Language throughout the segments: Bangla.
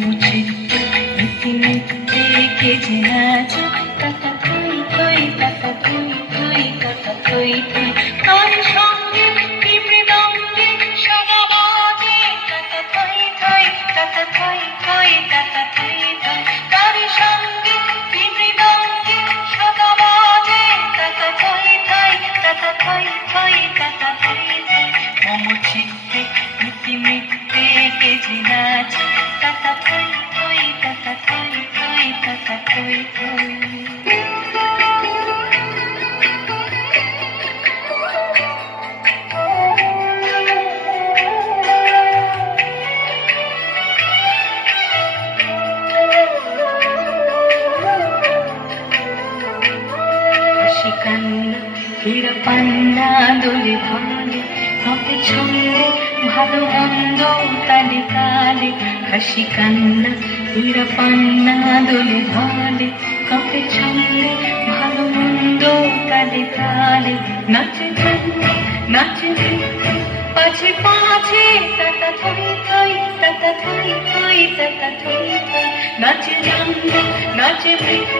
মুছিতে মিটি মিটি কেজে নাচে টাটা থই থই টাটা থই থই টাটা থই থই তার সঙ্গে কি মৃদঙ্গে সাদা বাজে টাটা থই থই টাটা থই থই টাটা থই থই তার সঙ্গে কি মৃদঙ্গে সাদা বাজে টাটা থই থই টাটা থই থই টাটা থই থই মম চিত্তে মিটি মিটি কেজে নাচে টাটা থই থই টাটা থই থই টাটা থই থই কান্না হীরা পান্না দোলে ভালে কাঁপে ছন্দে ভালো মন্দ তালে তালে হাসি কান্না হীরা পান্না দোলে ভালে কাঁপে ছন্দে ভালো মন্দ তালে তালে নাচে ঝুমকে নাচে ঝুমকে পাছে পাছে টাটা থই থই টাটা থই থই টাটা থই থই নাচে ঝুমকে নাচে ঝুমকে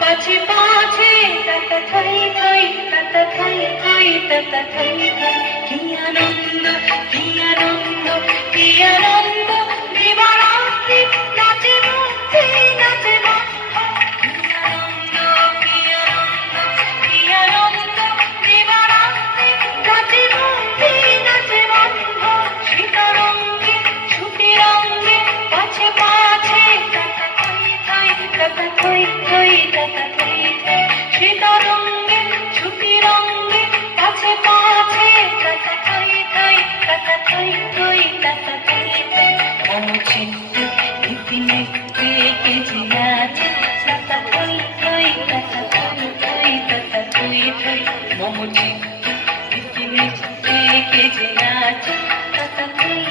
পাছে পাছে টাটা থই থই টাটা থই থই টাটা থই থই কি আনন্দ কি আনন্দ কি আনন্দ দিবারাত্রি নাচে মুক্তি নাচে বন্ধ কি আনন্দ কি আনন্দ কি আনন্দ দিবারাত্রি নাচে মুক্তি নাচে বন্ধ সীতারঙ্গে ছুটিরঙ্গে পাছে পাছে টাটা থই থই টাটা থই থই টাটা থই থই সীতারঙ্গে ছুটিরঙ্গে পাছে পাছে টাটা থই থই টাটা থই থই টাটা থই থই মম চিত্তে মিটি মিটি কেজে নাচে টাটা থই থই টাটা থই থই টাটা থই থই মম চিত্তে মিটি মিটি কেজে নাচে টাটা থই